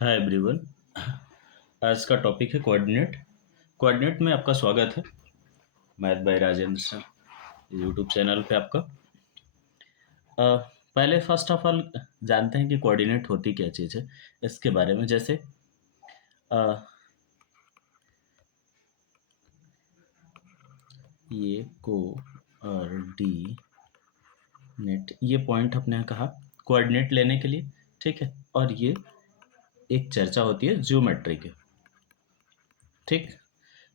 Hi everyone. आज का topic है कोऑर्डिनेट। कोऑर्डिनेट में आपका स्वागत है। Math bye Rajendra sir YouTube channel पे आपका। पहले फर्स्ट ऑफ ऑल जानते हैं कि कोऑर्डिनेट होती क्या चीज़ है इसके बारे में। जैसे अ, ये कोऑर्डिनेट, ये पॉइंट अपने कहा कोऑर्डिनेट लेने के लिए, ठीक है। और ये एक चर्चा होती है ज्योमेट्री की, ठीक।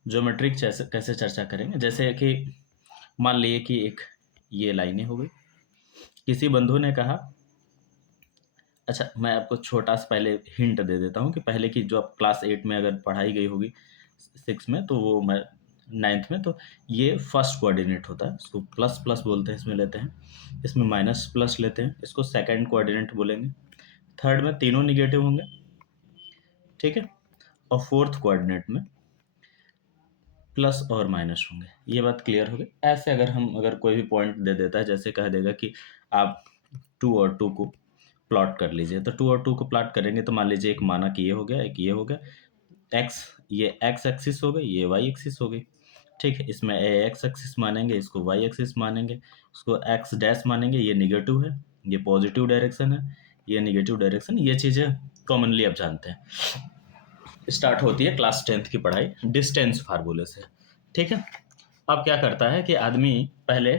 ज्योमेट्रिक कैसे कैसे चर्चा करेंगे, जैसे कि मान लिए कि एक ये लाइनें हो गई। किसी बंधु ने कहा, अच्छा मैं आपको छोटा सा पहले हिंट दे देता हूँ कि पहले की जो आप क्लास 8 में अगर पढ़ाई गई होगी, 6 में, तो वो मैं 9th में, तो ये फर्स्ट कोऑर्डिनेट होता है, इसको प्लस प्लस बोलते हैं, इसमें लेते हैं, इसमें माइनस प्लस लेते हैं, इसको सेकंड कोऑर्डिनेट बोलेंगे। थर्ड में तीनों निगेटिव होंगे, ठीक है। और फोर्थ कोऑर्डिनेट में प्लस और माइनस होंगे। ये बात क्लियर हो गई। ऐसे अगर कोई भी पॉइंट दे देता है, जैसे कह देगा कि आप 2 और 2 को प्लॉट कर लीजिए, तो 2 और 2 को प्लॉट करेंगे तो मान लीजिए एक माना कि ये हो गया, एक ये हो गया, एक्स, ये एक्स एक्सिस हो गई, ये वाई एक्सिस हो गई, ठीक है। इसमें ए एक्स एक्सिस मानेंगे, इसको वाई एक्सिस मानेंगे, इसको एक्स डैश मानेंगे, ये निगेटिव है, ये पॉजिटिव डायरेक्शन है, ये निगेटिव डायरेक्शन। ये चीज़ें कॉमनली आप जानते हैं। स्टार्ट होती है क्लास 10th की पढ़ाई डिस्टेंस फार्मूले से, ठीक है। अब क्या करता है कि आदमी पहले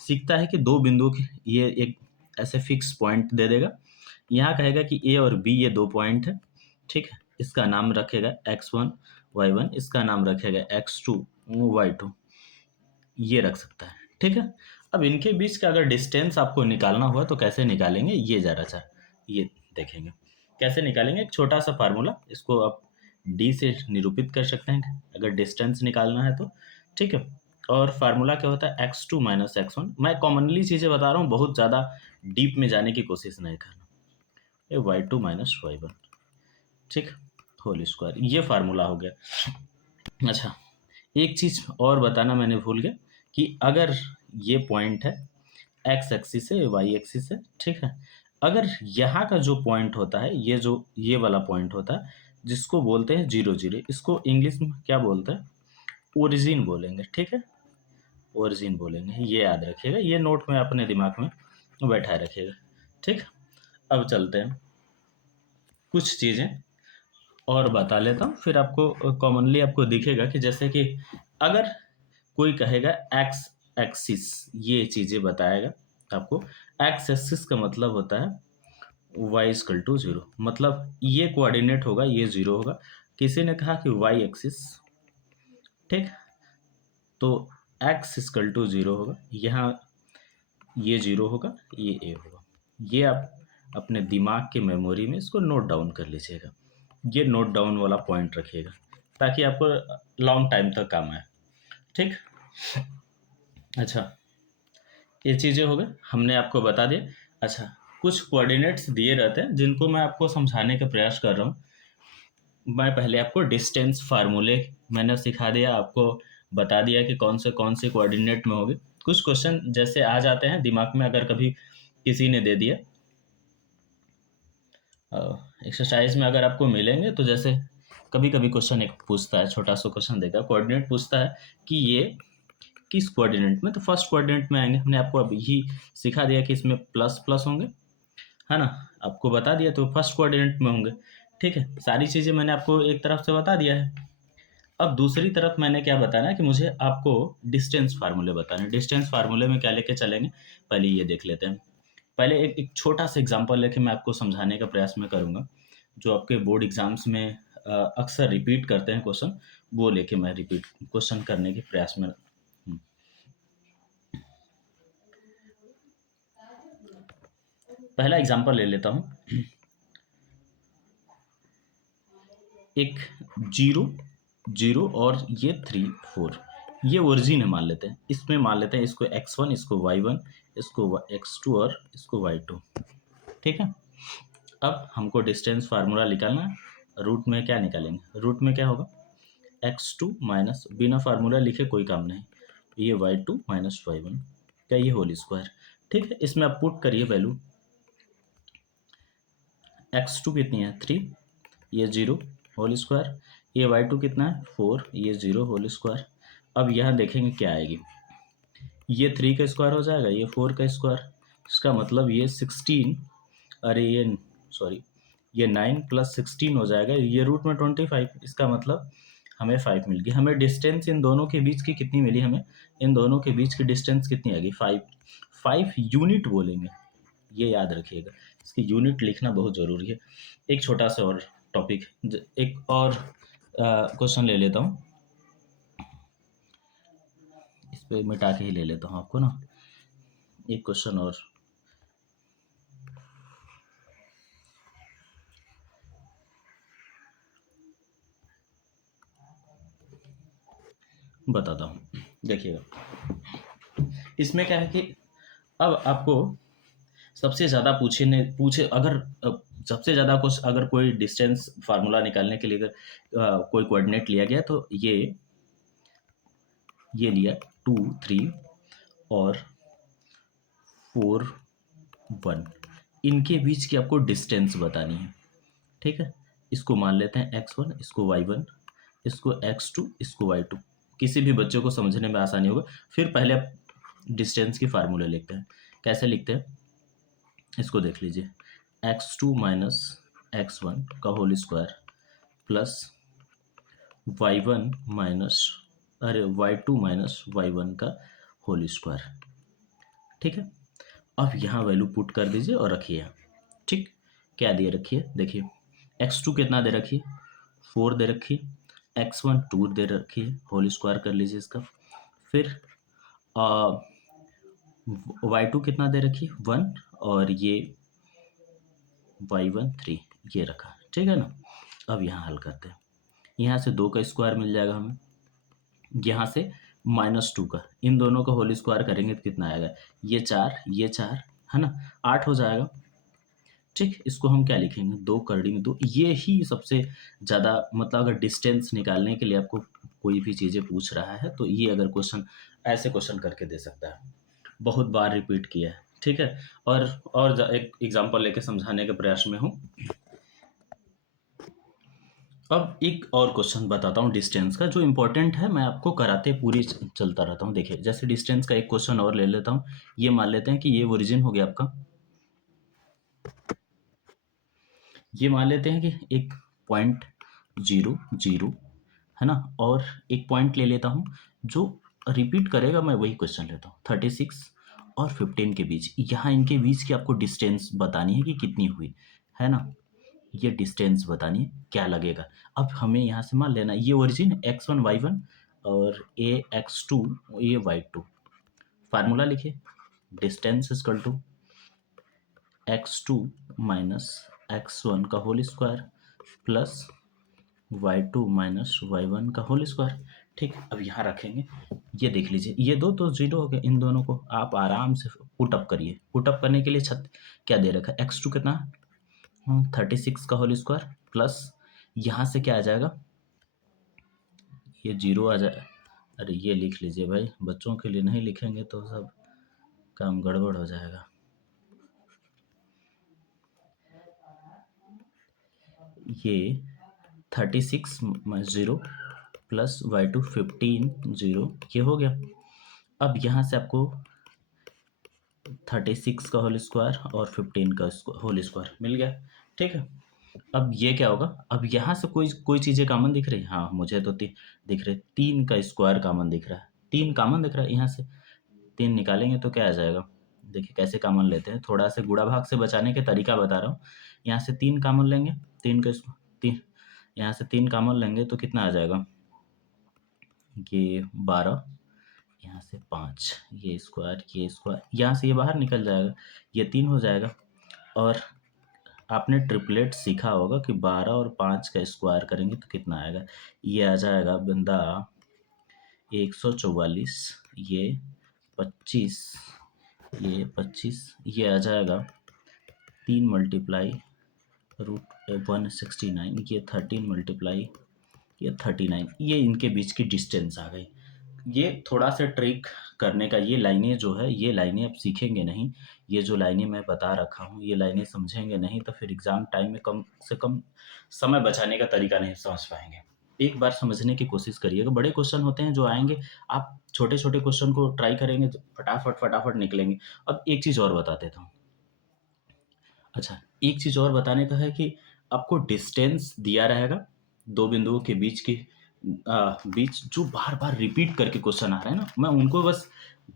सीखता है कि दो बिंदु की, ये एक ऐसे फिक्स पॉइंट दे देगा। यहाँ कहेगा कि ए और बी ये दो पॉइंट है, ठीक है। इसका नाम रखेगा x1 y1, इसका नाम रखेगा x2 y2, ये रख सकता है, ठीक है। अब इनके बीच का अगर डिस्टेंस आपको निकालना हुआ तो कैसे निकालेंगे, ये ज़रा सा ये देखेंगे कैसे निकालेंगे। एक छोटा सा फार्मूला, इसको आप डी से निरूपित कर सकते हैं अगर डिस्टेंस निकालना है तो, ठीक है। और फार्मूला क्या होता है, x2 माइनस x1। मैं कॉमनली चीज़ें बता रहा हूँ, बहुत ज़्यादा डीप में जाने की कोशिश नहीं करना। ये y2 माइनस y1, ठीक, होल स्क्वायर, ये फार्मूला हो गया। अच्छा, एक चीज़ और बताना मैंने भूल गया कि अगर ये पॉइंट है एक्स एक्सिस है, वाई एक्सिस है, ठीक है। अगर यहाँ का जो पॉइंट होता है, ये जो ये वाला पॉइंट होता है, जिसको बोलते हैं जीरो जीरो, इसको इंग्लिश में क्या बोलते हैं, ओरिजिन बोलेंगे, ठीक है। ओरिजिन बोलेंगे, ये याद रखिएगा, ये नोट में अपने दिमाग में बैठाए रखिएगा, ठीक। अब चलते हैं कुछ चीज़ें और बता लेता हूँ, फिर आपको कॉमनली आपको दिखेगा कि जैसे कि अगर कोई कहेगा एक्स एक्सिस, ये चीज़ें बताएगा आपको। एक्स एक्सिस का मतलब होता है वाई इक्वल टू जीरो, मतलब ये कोऑर्डिनेट होगा, ये जीरो होगा। किसी ने कहा कि वाई एक्सिस, ठीक, तो एक्स इक्वल टू जीरो होगा, यहाँ ये जीरो होगा, ये ए होगा। ये आप अपने दिमाग के मेमोरी में इसको नोट डाउन कर लीजिएगा, ये नोट डाउन वाला पॉइंट रखिएगा ताकि आपको लॉन्ग टाइम तक काम आए, ठीक। अच्छा, ये चीज़ें हो गई, हमने आपको बता दिया। अच्छा, कुछ कोऑर्डिनेट्स दिए रहते हैं जिनको मैं आपको समझाने का प्रयास कर रहा हूँ। मैं पहले आपको डिस्टेंस फार्मूले मैंने सिखा दिया, आपको बता दिया कि कौन से कोऑर्डिनेट में होगी। कुछ क्वेश्चन जैसे आ जाते हैं दिमाग में, अगर कभी किसी ने दे दिया एक्सरसाइज में, अगर आपको मिलेंगे तो जैसे कभी कभी क्वेश्चन एक पूछता है, छोटा सा क्वेश्चन देगा, कोऑर्डिनेट पूछता है कि ये किस कोऑर्डिनेट में, तो फर्स्ट कोऑर्डिनेट में आएंगे। हमने आपको अभी ही सिखा दिया कि इसमें प्लस प्लस होंगे, है ना, आपको बता दिया, तो फर्स्ट कोऑर्डिनेट में होंगे, ठीक है। सारी चीज़ें मैंने आपको एक तरफ से बता दिया है। अब दूसरी तरफ मैंने क्या बताना है कि मुझे आपको डिस्टेंस फार्मूले बताने हैं। डिस्टेंस फार्मूले में क्या लेके चलेंगे, पहले ये देख लेते हैं। पहले एक छोटा सा एग्जांपल लेके मैं आपको समझाने का प्रयास में करूँगा, जो आपके बोर्ड एग्जाम्स में अक्सर रिपीट करते हैं क्वेश्चन, वो लेके मैं रिपीट क्वेश्चन करने के प्रयास में हूँ। पहला एग्जांपल ले लेता हूँ, एक जीरो जीरो और ये 3 4, ये ओरिजिन है मान लेते हैं। इसमें मान लेते हैं इसको x1, इसको y1, इसको x2 और इसको y2, ठीक है। अब हमको डिस्टेंस फार्मूला निकालना है। रूट में क्या निकालेंगे, रूट में क्या होगा, x2 माइनस, बिना फार्मूला लिखे कोई काम नहीं, ये y2 माइनस y1 का ये होल स्क्वायर, ठीक है। इसमें आप पुट करिए वैल्यू, x2 कितनी है 3, ये 0 होल स्क्वायर, ये y2 कितना है 4, ये 0 होल स्क्वायर। अब यहाँ देखेंगे क्या आएगी, ये 3 का स्क्वायर हो जाएगा, ये 4 का स्क्वायर, इसका मतलब ये 16, अरे ये सॉरी, ये 9 प्लस 16 हो जाएगा, ये रूट में 25, इसका मतलब हमें 5 मिल गई। हमें डिस्टेंस इन दोनों के बीच की कितनी मिली, हमें इन दोनों के बीच की डिस्टेंस कितनी आएगी 5, 5 यूनिट बोलेंगे, ये याद रखिएगा, इसकी यूनिट लिखना बहुत ज़रूरी है। एक छोटा सा और टॉपिक, एक और क्वेश्चन ले लेता हूँ, इस पर मिटा के ही ले लेता हूँ आपको ना, एक क्वेश्चन और बताता हूँ। देखिएगा इसमें क्या है कि अब आपको सबसे ज़्यादा पूछे अगर सबसे ज़्यादा कुछ, अगर कोई डिस्टेंस फार्मूला निकालने के लिए अगर कोई कोऑर्डिनेट लिया गया, तो ये लिया 2 3 और 4 1, इनके बीच की आपको डिस्टेंस बतानी है, ठीक है। इसको मान लेते हैं x1, इसको y1, इसको x2, इसको y2, किसी भी बच्चे को समझने में आसानी होगा। फिर पहले आप डिस्टेंस की फार्मूला लिखते हैं, कैसे लिखते हैं, इसको देख लीजिए, x2 माइनस x1 का whole square plus y1 minus, अरे y2 माइनस y1 का होल स्क्वायर, ठीक है। अब यहाँ वैल्यू पुट कर दीजिए और रखिए, ठीक। क्या दे रखिए, देखिए x2 कितना दे रखिए 4 दे रखिए, x1 2 दे रखिए, होल स्क्वायर कर लीजिए इसका। फिर y2 कितना दे रखिए 1, और ये y1 3, ये रखा, ठीक है ना। अब यहाँ हल करते हैं, यहाँ से 2 का स्क्वायर मिल जाएगा हमें, यहाँ से -2 का, इन दोनों का होल स्क्वायर करेंगे तो कितना आएगा, ये 4 है ना, 8 हो जाएगा, ठीक। इसको हम क्या लिखेंगे, 2 करड़ी में 2, ये ही सबसे ज़्यादा, मतलब अगर डिस्टेंस निकालने के लिए आपको कोई भी चीज़ें पूछ रहा है, तो ये अगर क्वेश्चन ऐसे क्वेश्चन करके दे सकता है, बहुत बार रिपीट किया है, ठीक है। और एक एग्जांपल लेके समझाने के प्रयास में हूँ। अब एक और क्वेश्चन बताता हूँ डिस्टेंस का, जो इम्पोर्टेंट है, मैं आपको कराते पूरी चलता रहता हूँ। देखिए जैसे डिस्टेंस का एक क्वेश्चन और ले लेता हूँ, ये मान लेते हैं कि ये ओरिजिन हो गया आपका, ये मान लेते हैं कि एक पॉइंट 0 0 है ना, और एक पॉइंट ले लेता हूँ जो रिपीट करेगा, मैं वही क्वेश्चन लेता हूँ, 36 और 15 के बीच, यहाँ इनके बीच की आपको डिस्टेंस बतानी है कि कितनी हुई, है ना, ये डिस्टेंस बतानी है क्या लगेगा। अब हमें यहाँ से मान लेना, ये ओरिजिन x1 y1 और ये x2 ये y2, फार्मूला लिखिए, distance equal to x2 minus x1 का whole square plus y2 minus y1 का होल स्क्वायर, ठीक। अब यहाँ रखेंगे, ये देख लीजिए, ये दो तो जीरो हो गए, इन दोनों को आप आराम से पुटअप करिए। पुटअप करने के लिए क्या दे रखा है, x2 कितना 36 का होल स्क्वायर प्लस यहाँ से क्या आ जाएगा, ये 0 आ जाए, अरे ये लिख लीजिए भाई, बच्चों के लिए नहीं लिखेंगे तो सब काम गड़बड़ हो जाएगा। ये 36 0 प्लस y2 15 0, ये हो गया। अब यहाँ से आपको 36 का होल स्क्वायर और 15 का होल स्क्वायर मिल गया, ठीक है। अब ये क्या होगा, अब यहाँ से कोई चीज़ें कॉमन दिख रही है, हाँ मुझे तो दिख रहे, 3 का स्क्वायर कॉमन दिख रहा है, 3 कॉमन दिख रहा है, यहाँ से 3 निकालेंगे तो क्या आ जाएगा, देखिए कैसे कॉमन लेते हैं, थोड़ा सा गुणा भाग से बचाने के तरीका बता रहा हूँ। यहाँ से 3 कॉमन लेंगे, 3 का 3, यहाँ से 3 कॉमन लेंगे तो कितना आ जाएगा, ये 12, यहाँ से 5, ये स्क्वायर यहाँ से ये बाहर निकल जाएगा, ये 3 हो जाएगा। और आपने ट्रिपलेट सीखा होगा कि 12 और 5 का स्क्वायर करेंगे तो कितना आएगा, ये आ जाएगा बंदा 144, ये 25, ये 25, ये आ जाएगा 3 मल्टीप्लाई रूट 169, ये 13 मल्टीप्लाई ये 39, ये इनके बीच की डिस्टेंस आ गई। ये थोड़ा सा ट्रिक करने का, ये लाइनें जो है, ये लाइनें आप सीखेंगे नहीं, ये जो लाइनें मैं बता रखा हूँ, ये लाइनें समझेंगे नहीं तो फिर एग्ज़ाम टाइम में कम से कम समय बचाने का तरीका नहीं समझ पाएँगे। एक बार समझने की कोशिश करिएगा, बड़े क्वेश्चन होते हैं जो आएँगे, आप छोटे-छोटे क्वेश्चन को ट्राई करेंगे तो फटाफट निकलेंगे। अब एक चीज़ और बता देता हूँ। अच्छा, एक चीज़ और बताने का है कि आपको डिस्टेंस दिया रहेगा, 2 बिंदुओं के बीच की बीच जो बार-बार रिपीट करके क्वेश्चन आ रहे हैं ना, मैं उनको बस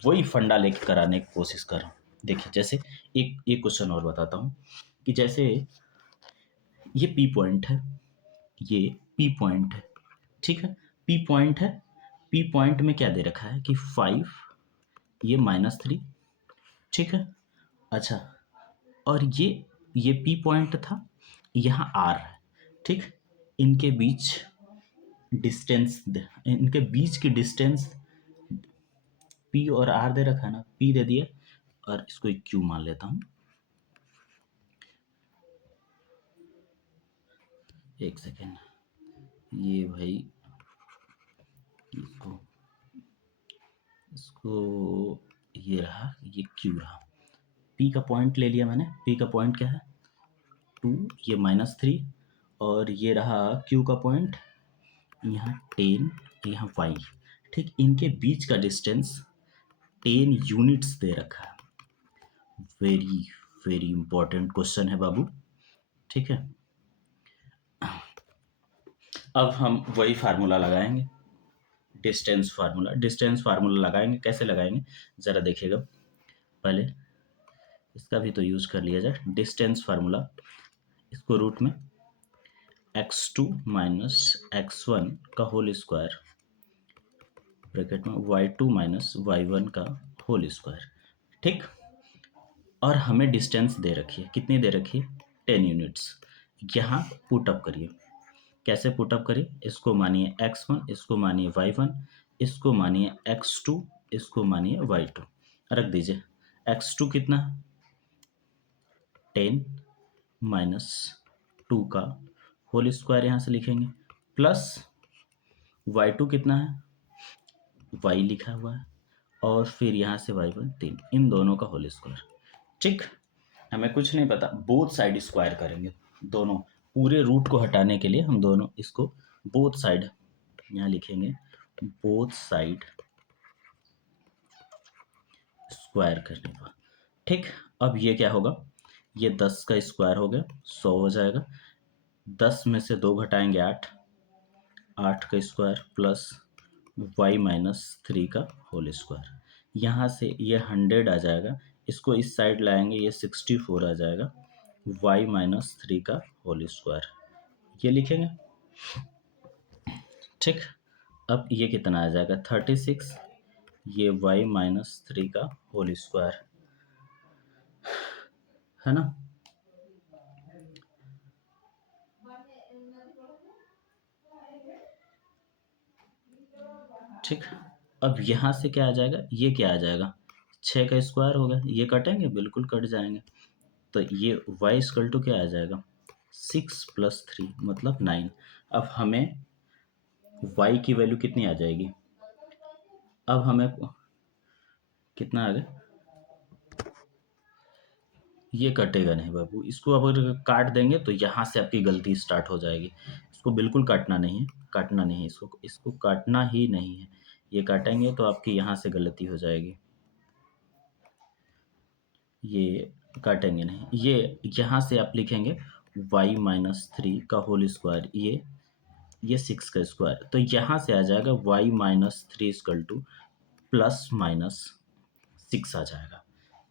वही फंडा लेके कराने की कोशिश कर रहा हूँ। देखिए, जैसे एक क्वेश्चन और बताता हूँ कि जैसे ये P पॉइंट है, ये P पॉइंट है, ठीक है? P पॉइंट है, P पॉइंट में क्या दे रखा है कि 5, ये -3, ठीक है? अच्छा, और ये P पॉइंट था, यहाँ R है, ठीक? इनके बीच इनके बीच की डिस्टेंस P और R दे रखा है ना, P दे दिया और इसको एक Q मान लेता हूँ। एक सेकेंड, ये भाई इसको इसको ये रहा, ये Q रहा। P का पॉइंट ले लिया मैंने, P का पॉइंट क्या है 2, ये -3 और ये रहा Q का पॉइंट, यहाँ 10, यहाँ y, ठीक? इनके बीच का डिस्टेंस 10 यूनिट्स दे रखा है। वेरी वेरी इंपॉर्टेंट क्वेश्चन है बाबू, ठीक है? अब हम वही फार्मूला लगाएंगे, डिस्टेंस फार्मूला लगाएंगे। कैसे लगाएंगे ज़रा देखिएगा, पहले इसका भी तो यूज कर लिया जाए। डिस्टेंस फार्मूला, इसको रूट में x2 माइनस x1 का होल स्क्वायर, ब्रैकेट में y2 माइनस y1 का होल स्क्वायर, ठीक? और हमें डिस्टेंस दे रखी है, कितनी दे रखी है 10 यूनिट्स। यहाँ पुट अप करिए, कैसे पुट अप करिए, इसको मानिए x1, इसको मानिए y1, इसको मानिए x2, इसको मानिए y2, रख दीजिए। x2 कितना है 10 माइनस 2 का होल स्क्वायर यहाँ से लिखेंगे, प्लस y2 कितना है y लिखा हुआ है, और फिर यहाँ से y1 3, इन दोनों का होल स्क्वायर, ठीक? हमें कुछ नहीं पता, बोथ साइड स्क्वायर करेंगे, दोनों पूरे रूट को हटाने के लिए हम दोनों इसको बोथ साइड यहाँ लिखेंगे, बोथ साइड स्क्वायर करने पर, ठीक? अब ये क्या होगा, ये 10 का स्क्वायर हो गया 100 हो जाएगा, 10 में से 2 घटाएंगे 8, 8 का स्क्वायर प्लस y माइनस 3 का होल स्क्वायर, यहाँ से ये 100 आ जाएगा, इसको इस साइड लाएंगे ये 64 आ जाएगा, y माइनस 3 का होल स्क्वायर, ये लिखेंगे, ठीक? अब ये कितना आ जाएगा 36, ये y माइनस 3 का होल स्क्वायर, है ना? ठीक, अब यहाँ से क्या आ जाएगा, ये क्या आ जाएगा 6 का स्क्वायर हो गया, ये कटेंगे बिल्कुल कट जाएंगे, तो ये y इक्वल टू क्या आ जाएगा 6 + 3 मतलब 9। अब हमें y की वैल्यू कितनी आ जाएगी, अब हमें कितना आ गया, ये कटेगा नहीं बाबू, इसको अगर काट देंगे तो यहाँ से आपकी गलती स्टार्ट हो जाएगी, इसको बिल्कुल काटना नहीं है, काटना नहीं है, इसको काटना ही नहीं है, ये काटेंगे तो आपकी यहाँ से गलती हो जाएगी, ये काटेंगे नहीं, ये यहाँ से आप लिखेंगे y माइनस 3 का होल स्क्वायर, ये 6 का स्क्वायर, तो यहाँ से आ जाएगा y minus 3 equal two plus minus 6 आ जाएगा,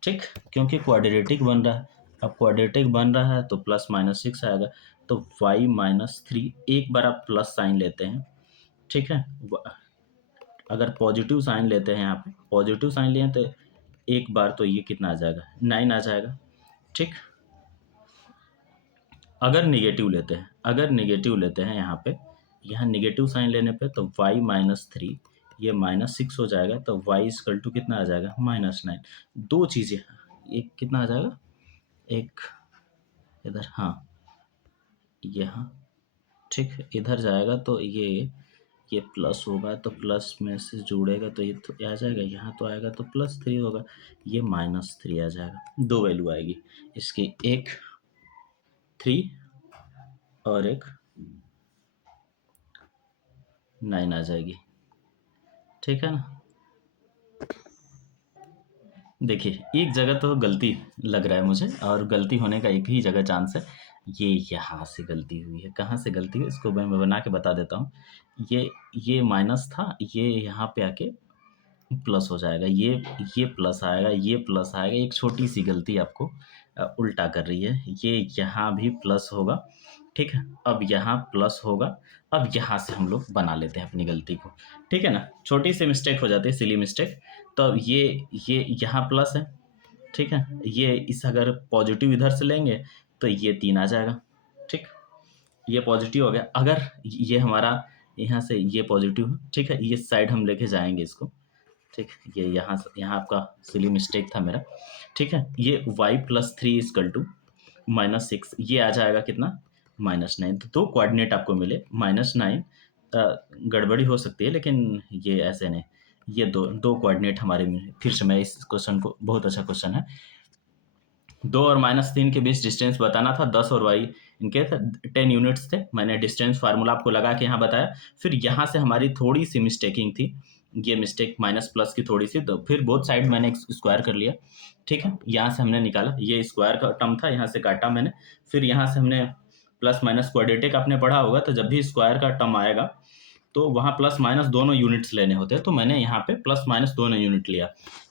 ठीक? क्योंकि क्वाड्रेटिक बन रहा है, अब क्वाड्रेटिक बन रहा है तो प्लस माइनस 6 आएगा, तो y माइनस 3, एक बार आप प्लस साइन लेते हैं, ठीक है? अगर पॉजिटिव साइन लेते हैं, यहाँ पे पॉजिटिव साइन लिए तो एक बार तो ये कितना आ जाएगा 9 आ जाएगा, ठीक? अगर नेगेटिव लेते हैं यहाँ पे, यहाँ नेगेटिव साइन लेने पे तो y माइनस 3, ये -6 हो जाएगा, तो y इक्वल टू कितना आ जाएगा -9। दो चीज़ें, एक कितना आ जाएगा, एक इधर, हाँ यहाँ, ठीक, इधर जाएगा तो ये ये प्लस होगा तो प्लस में से जुड़ेगा तो ये तो आ जाएगा, यहाँ तो आएगा तो +3 होगा, ये -3 आ जाएगा। 2 वैल्यू आएगी इसकी, एक 3 और एक 9 आ जाएगी। ठीक है ना। देखिए एक जगह तो गलती लग रहा है मुझे, और गलती होने का एक ही जगह चांस है, ये यहाँ से गलती हुई है। कहाँ से गलती हुई इसको मैं बना के बता देता हूँ। ये माइनस था, ये यहाँ पे आके प्लस हो जाएगा, ये प्लस आएगा, ये प्लस आएगा। एक छोटी सी गलती आपको उल्टा कर रही है, ये यहाँ भी प्लस होगा। ठीक है, अब यहाँ प्लस होगा। अब यहाँ से हम लोग बना लेते हैं अपनी गलती को। ठीक है ना, छोटी सी मिस्टेक हो जाती है, सिली मिस्टेक। तो अब ये यहाँ प्लस है। ठीक है, ये इस अगर पॉजिटिव इधर से लेंगे तो ये 3 आ जाएगा। ठीक, ये पॉजिटिव हो गया। अगर ये हमारा यहाँ से ये पॉजिटिव है, ठीक है, ये साइड हम लेके जाएंगे इसको। ठीक, ये यहाँ आपका सिली मिस्टेक था मेरा। ठीक है, ये y+3 = -6, ये आ जाएगा कितना, -9। तो 2 कोऑर्डिनेट आपको मिले, -9। गड़बड़ी हो सकती है लेकिन ये ऐसे नहीं, ये दो कोऑर्डिनेट हमारे मिले। फिर से मैं इस क्वेश्चन को, बहुत अच्छा क्वेश्चन है। 2 और -3 के बीच डिस्टेंस बताना था, 10 और y इनके 10 यूनिट्स थे। मैंने डिस्टेंस फार्मूला आपको लगा के यहाँ बताया। फिर यहाँ से हमारी थोड़ी सी मिस्टेकिंग थी, ये मिस्टेक माइनस प्लस की थोड़ी सी, तो फिर बोथ साइड मैंने स्क्वायर कर लिया। ठीक है, यहाँ से हमने निकाला, ये स्क्वायर का टर्म था, यहाँ से काटा मैंने। फिर यहाँ से हमने प्लस माइनस क्वाड्रेटिक आपने पढ़ा होगा, तो जब भी स्क्वायर का टर्म आएगा तो वहाँ प्लस माइनस दोनों यूनिट्स लेने होते हैं, तो मैंने यहाँ पे प्लस माइनस दोनों यूनिट लिया।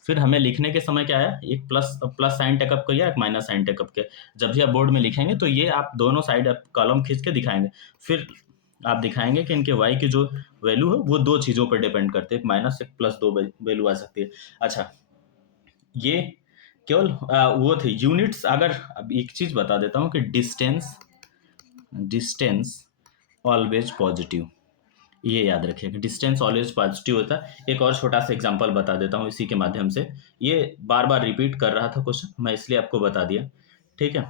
फिर हमें लिखने के समय क्या आया, एक प्लस साइन टेकअप किया, एक माइनस साइन टेकअप के। जब भी आप बोर्ड में लिखेंगे तो ये आप दोनों साइड कॉलम खींच के दिखाएंगे। फिर आप दिखाएंगे कि इनके y की जो वैल्यू है वो दो चीज़ों पर डिपेंड करते हैं, एक माइनस एक प्लस, दो वैल्यू आ सकती है। अच्छा, ये केवल वो थे यूनिट्स। अगर अब एक चीज़ बता देता हूँ कि डिस्टेंस ऑलवेज पॉजिटिव, ये याद रखिएगा, डिस्टेंस ऑलवेज पॉजिटिव होता है। एक और छोटा सा एग्जांपल बता देता हूँ इसी के माध्यम से। ये बार बार रिपीट कर रहा था क्वेश्चन, मैं इसलिए आपको बता दिया। ठीक है,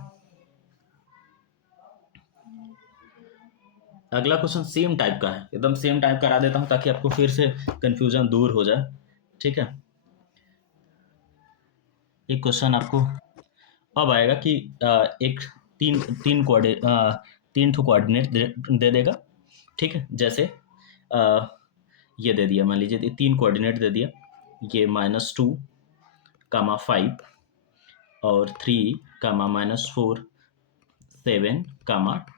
अगला क्वेश्चन सेम टाइप का है, एकदम सेम टाइप करा देता हूँ ताकि आपको फिर से कंफ्यूजन दूर हो जाए। ठीक है, एक क्वेश्चन आपको अब आएगा कि एक तीन तीन कोऑर्डिनेट तीन ठो कोऑर्डिनेट दे देगा। ठीक है, जैसे ये दे दिया, मान लीजिए 3 कोऑर्डिनेट दे दिया, ये -2, -5 और 3, -4, 7,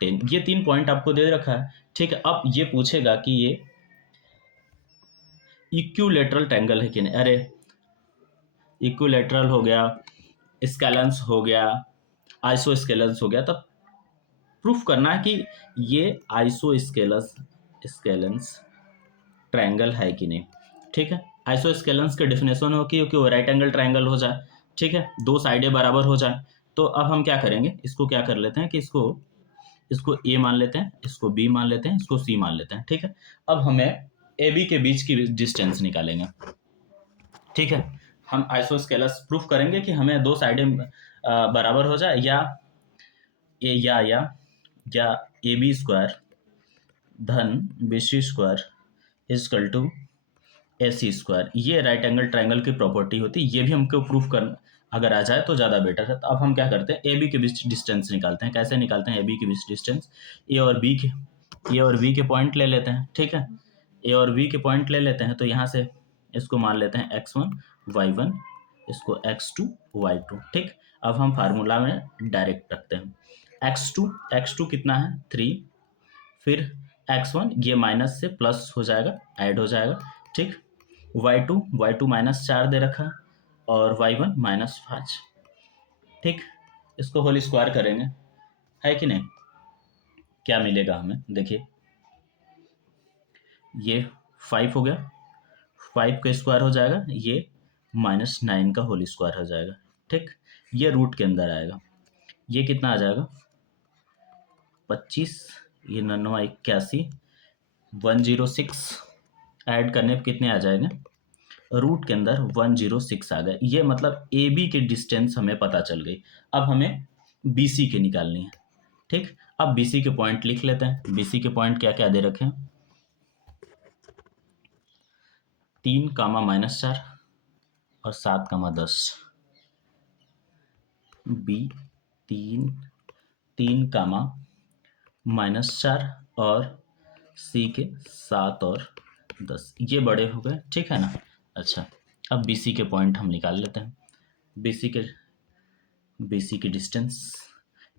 10, ये 3 पॉइंट आपको दे रखा है। ठीक है, अब ये पूछेगा कि ये इक्विलैटरल ट्रायंगल है कि नहीं। अरे इक्विलैटरल हो गया, स्केलेंस हो गया, आइसोस्केलेंस हो गया, तब प्रूफ करना है कि ये आइसोस्केलेंस ट्रायंगल है कि नहीं। ठीक है, आइसोस्केलेंस के डेफिनेशन हो कि वो राइट एंगल ट्रायंगल हो जाए। ठीक है, दो साइडें बराबर हो जाए। तो अब हम क्या करेंगे, इसको क्या कर लेते हैं कि इसको ए मान लेते हैं, इसको बी मान लेते हैं, इसको सी मान लेते हैं। ठीक है, अब हमें ए बी के बीच की डिस्टेंस निकालेंगे। ठीक है, हम आइसोस्केलेंस प्रूफ करेंगे कि हमें दो साइडें बराबर हो जाए, या ए बी स्क्वायर धन B C square is equal to A C square, ये राइट एंगल ट्रायंगल की प्रॉपर्टी होती है। ये भी हमको प्रूफ कर अगर आ जाए तो ज़्यादा बेटर है। तो अब हम क्या करते हैं, ए बी के बीच डिस्टेंस निकालते हैं। कैसे निकालते हैं ए बी के बीच डिस्टेंस, ए और बी के पॉइंट ले लेते हैं। ठीक है, ए और बी के पॉइंट ले लेते हैं, तो यहाँ से इसको मान लेते हैं x1 y1, इसको x2 y2। ठीक, अब हम फार्मूला में डायरेक्ट रखते हैं। x2 कितना है 3, फिर x1 ये माइनस से प्लस हो जाएगा, ऐड हो जाएगा। ठीक, y2 -4 दे रखा, और y1 -5। ठीक, इसको होल स्क्वायर करेंगे, है कि नहीं। क्या मिलेगा हमें, देखिए ये 5 हो गया, 5 का स्क्वायर हो जाएगा, ये -9 का होल स्क्वायर हो जाएगा। ठीक, ये रूट के अंदर आएगा, ये कितना आ जाएगा 25, ये 9 81, 106 ऐड करने पे कितने आ जाएंगे, रूट के अंदर 106 आ गए। ये मतलब ए बी की डिस्टेंस हमें पता चल गई। अब हमें बी सी की निकालनी है। ठीक, अब बी सी के पॉइंट लिख लेते हैं। बी सी के पॉइंट क्या क्या दे रखे हैं, 3, -4 और 7, 10। बी 3, 3, -4 और सी के 7 और 10, ये बड़े हो गए, ठीक है ना। अच्छा, अब बी सी के पॉइंट हम निकाल लेते हैं। बी सी की डिस्टेंस,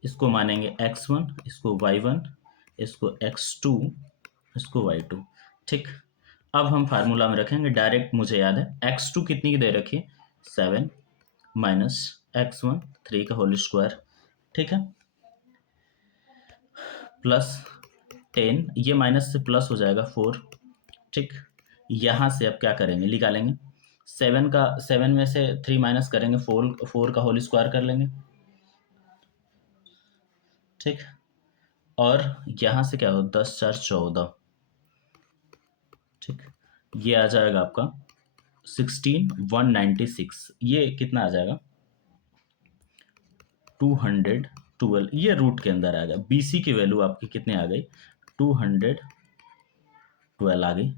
इसको मानेंगे x1, इसको y1, इसको x2, इसको y2, ठीक। अब हम फार्मूला में रखेंगे डायरेक्ट, मुझे याद है x2 कितनी की दे रखी है, 7 माइनस x1 3 का होल स्क्वायर, ठीक है, प्लस 10, ये माइनस से प्लस हो जाएगा 4, ठीक। यहाँ से अब क्या करेंगे, निकालेंगे 7 में से 3 माइनस करेंगे, 4 का होल स्क्वायर कर लेंगे, ठीक। और यहाँ से क्या हो, 10, 4, 14, ठीक। ये आ जाएगा आपका 16, 196, ये कितना आ जाएगा 212, ये रूट के अंदर आ गया। BC की वैल्यू आपकी कितने आ गई, 212 आ गई।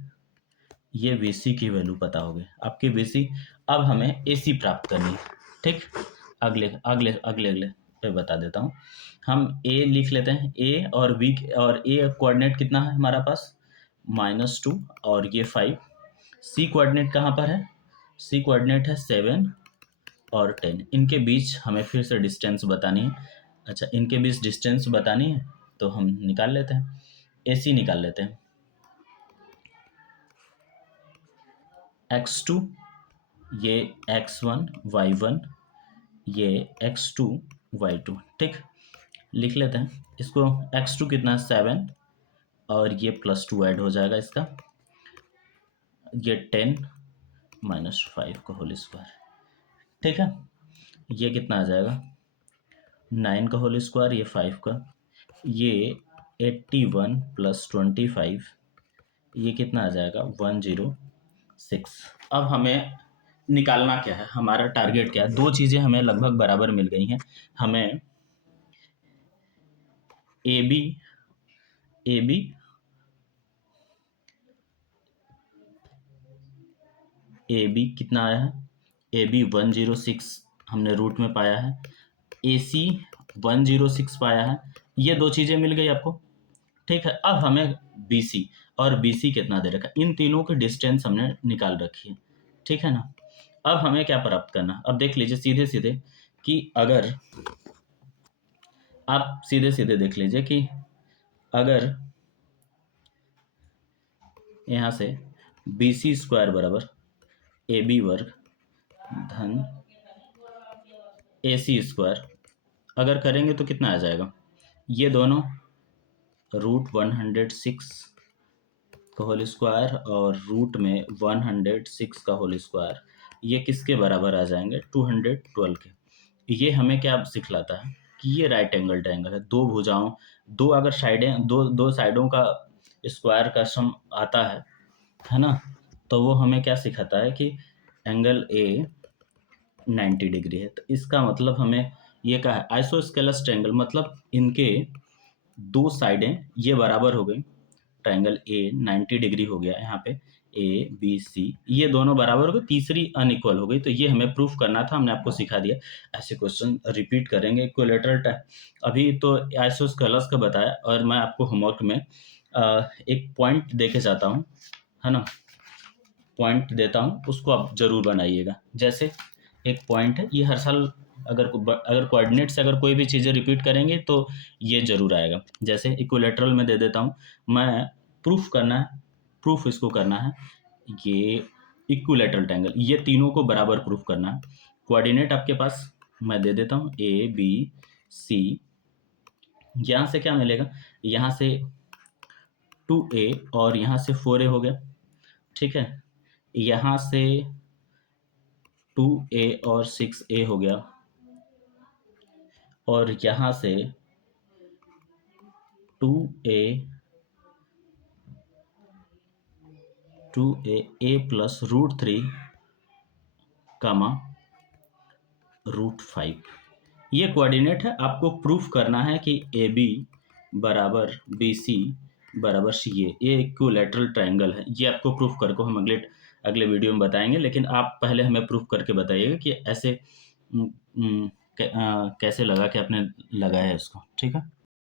ये BC की वैल्यू पता हो गई आपकी BC। अब हमें AC प्राप्त करनी है, ठीक। अगले अगले अगले अगले पे बता देता हूँ। हम A लिख लेते हैं, A और B और A कोऑर्डिनेट कितना है हमारा पास, -2 और ये 5। C कोऑर्डिनेट कहाँ पर है, C कोऑर्डिनेट है 7 और 10। इनके बीच हमें फिर से डिस्टेंस बतानी है। अच्छा, इनके बीच डिस्टेंस बतानी है तो हम निकाल लेते हैं, AC निकाल लेते हैं। x2 ये x1 y1, ये x2 y2, ठीक। लिख लेते हैं इसको, x2 कितना है 7 और ये +2 ऐड हो जाएगा इसका, ये 10 -5 का होल स्क्वायर, ठीक है। ये कितना आ जाएगा 9 का होल स्क्वायर, ये 5 का, ये 81 + 25, ये कितना आ जाएगा 106। अब हमें निकालना क्या है, हमारा टारगेट क्या है, दो चीज़ें हमें लगभग बराबर मिल गई हैं। हमें ए बी कितना आया है, AB 106 हमने रूट में पाया है, AC 106 पाया है, ये दो चीज़ें मिल गई आपको, ठीक है। अब हमें BC और BC कितना दे रखा है, इन तीनों की डिस्टेंस हमने निकाल रखी है, ठीक है ना। अब हमें क्या प्राप्त करना, अब देख लीजिए सीधे सीधे कि अगर आप सीधे सीधे देख लीजिए कि अगर यहाँ से BC स्क्वायर बराबर AB वर्ग धन AC स्क्वायर अगर करेंगे तो कितना आ जाएगा, ये दोनों √106 का होल स्क्वायर और रूट में 106 का होल स्क्वायर, ये किसके बराबर आ जाएंगे 212 के। ये हमें क्या सिखलाता है कि ये राइट एंगल ट्रायंगल है, दो भुजाओं, दो अगर साइडें, दो साइडों का स्क्वायर का सम आता है ना, तो वो हमें क्या सिखाता है कि एंगल A 90 डिग्री है। तो इसका मतलब हमें ये क्या है, आइसोस्केलस ट्रायंगल, मतलब इनके दो साइडें ये बराबर हो गई, ट्रायंगल A 90 डिग्री हो गया, यहाँ पे ABC ये दोनों बराबर हो गए, तीसरी अनइक्वल हो गई। तो ये हमें प्रूफ करना था, हमने आपको सिखा दिया। ऐसे क्वेश्चन रिपीट करेंगे। इक्विलैटरल अभी तो आइसोस्केलस का बताया, और मैं आपको होमवर्क में एक पॉइंट दे के जाता हूँ, है ना, पॉइंट देता हूँ, उसको आप जरूर बनाइएगा। जैसे एक पॉइंट है, ये हर साल अगर कोऑर्डिनेट से अगर कोई भी चीज़ें रिपीट करेंगे तो ये जरूर आएगा। जैसे इक्विलैटरल में दे देता हूँ मैं, प्रूफ करना है, प्रूफ इसको करना है, ये इक्विलैटरल ट्रायंगल, ये तीनों को बराबर प्रूफ करना है। कोऑर्डिनेट आपके पास मैं दे देता हूँ ABC, यहाँ से क्या मिलेगा, यहाँ से 2A और यहाँ से 4A हो गया, ठीक है। यहाँ से 2A और 6A हो गया, और यहाँ से 2A A प्लस √3 कामा √5, ये कोऑर्डिनेट है। आपको प्रूफ करना है कि AB बराबर BC बराबर CA, ये इक्विलैटरल ट्रायंगल है। ये आपको प्रूफ करके हम अगले वीडियो में बताएंगे, लेकिन आप पहले हमें प्रूफ करके बताइएगा कि ऐसे कैसे लगा कि आपने लगाया इसको, ठीक है।